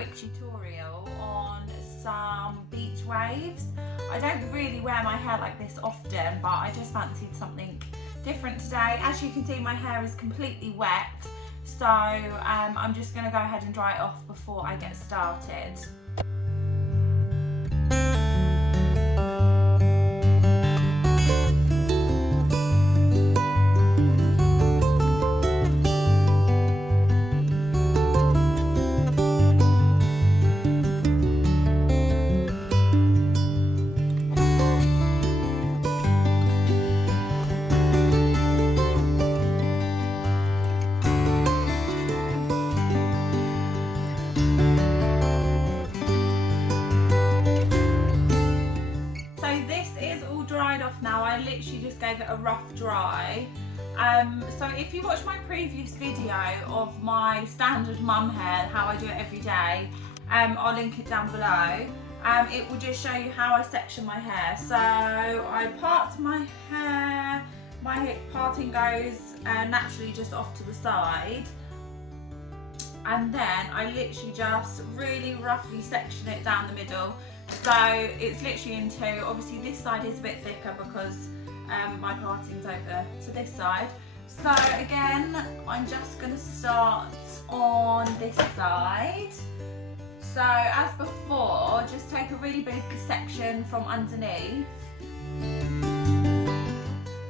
quick tutorial on some beach waves. I don't really wear my hair like this often, but I just fancied something different today. As you can see, my hair is completely wet, so I'm just going to go ahead and dry it off before I get started. Now I literally just gave it a rough dry. So if you watch my previous video of my standard mum hair, how I do it every day, I'll link it down below. It will just show you how I section my hair. So I part my hair, my parting goes naturally just off to the side, and then I literally just really roughly section it down the middle. So it's literally in two. Obviously this side is a bit thicker because my parting's over to this side. So again, I'm just going to start on this side. So as before, just take a really big section from underneath.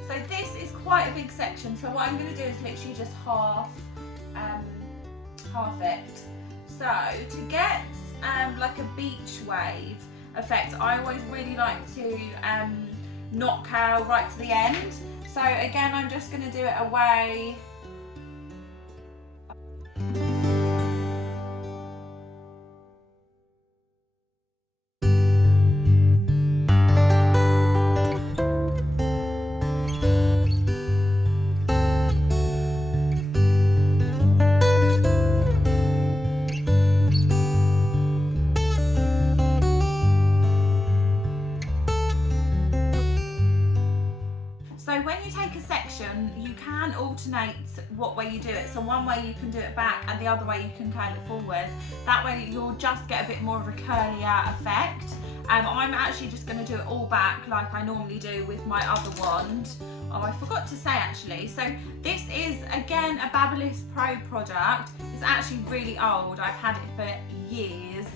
So this is quite a big section, so what I'm going to do is literally just half it. So to get like a beach wave effect, I always really like to not curl right to the end. So again, I'm just going to do it away. So when you take a section, you can alternate what way you do it. So one way you can do it back and the other way you can curl it forward. That way you'll just get a bit more of a curlier effect. I'm actually just going to do it all back like I normally do with my other wand. Oh, I forgot to say actually. So this is again a Babyliss Pro product. It's actually really old. I've had it for years.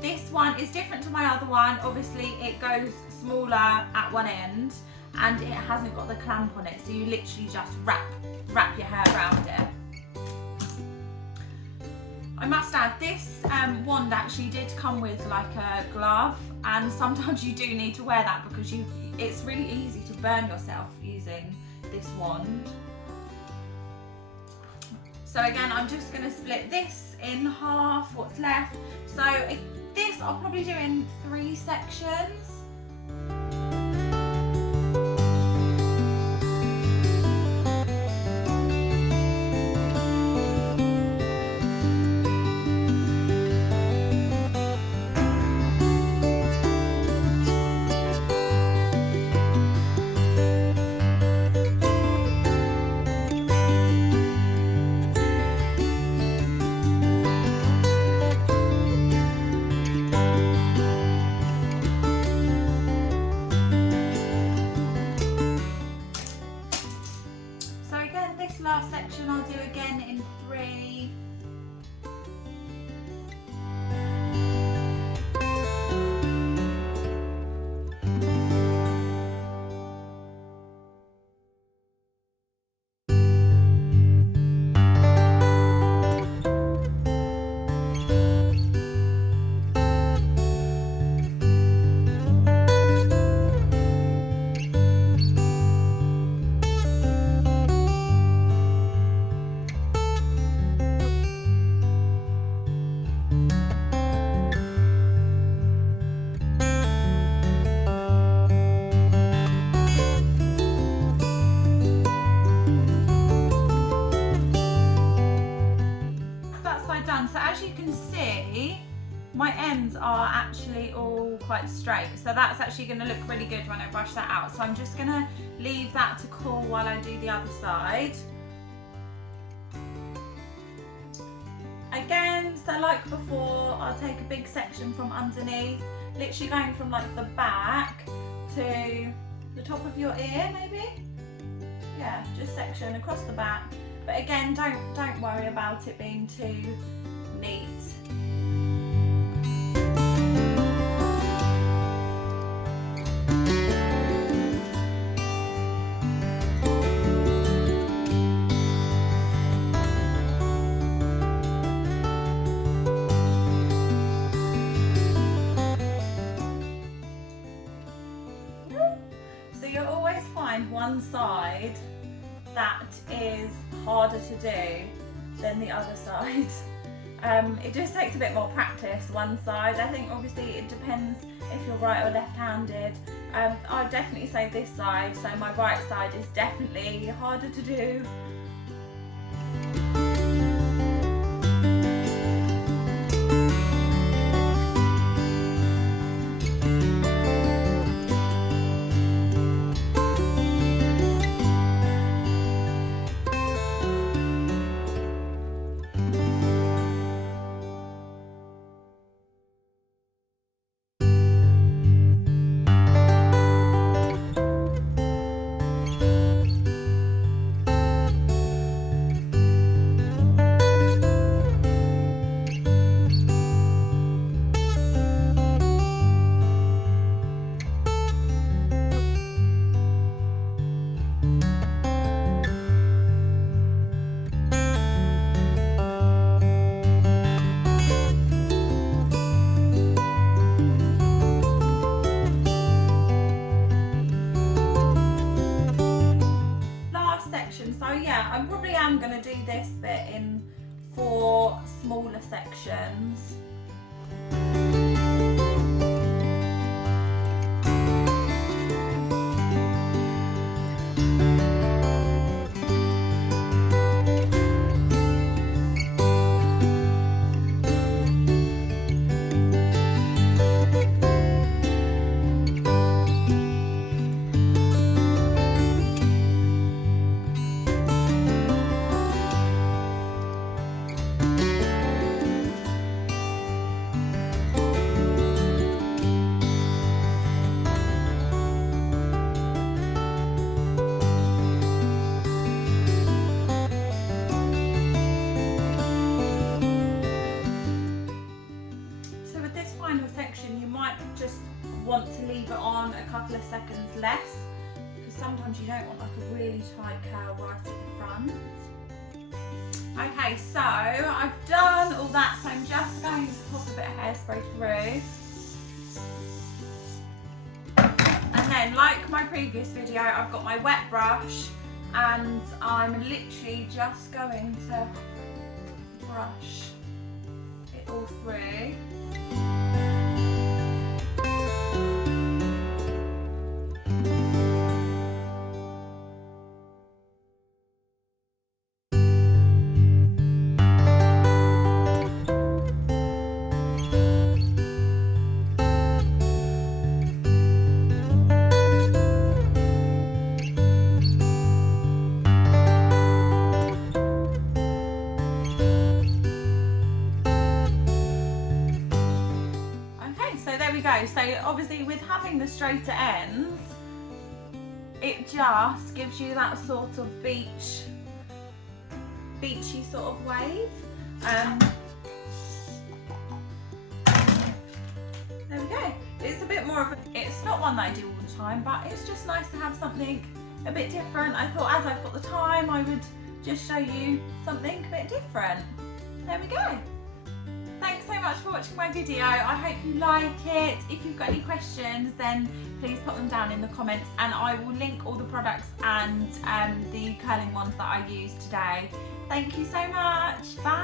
This one is different to my other one. Obviously it goes smaller at one end and it hasn't got the clamp on it, so you literally just wrap your hair around it. I must add, this wand actually did come with like a glove, and sometimes you do need to wear that because it's really easy to burn yourself using this wand. So again, I'm just going to split this in half, what's left. So this I'll probably do in 3 sections. Last section I'll do again in 3. So as you can see, my ends are actually all quite straight, so that's actually going to look really good when I brush that out. So I'm just going to leave that to cool while I do the other side. again, so like before, I'll take a big section from underneath, literally going from like the back to the top of your ear maybe. Yeah, just section across the back. But again, don't worry about it being too neat. So you'll always find one side that is harder to do than the other side. It just takes a bit more practice, one side. I think obviously it depends if you're right or left-handed. I'd definitely say this side, so my right side is definitely harder to do. So yeah, I probably am going to do this bit in 4 smaller sections. Just want to leave it on a couple of seconds less, because sometimes you don't want like a really tight curl right at the front. Okay, so I've done all that, so I'm just going to pop a bit of hairspray through. And then, like my previous video, I've got my wet brush and I'm literally just going to brush it all through. So obviously with having the straighter ends, it just gives you that sort of beachy sort of wave. There we go. It's a bit more of it's not one that I do all the time, but it's just nice to have something a bit different. I thought as I've got the time, I would just show you something a bit different. There we go. Thanks so much for watching my video. I hope you like it. If you've got any questions, then please put them down in the comments and I will link all the products and the curling ones that I used today. Thank you so much. Bye.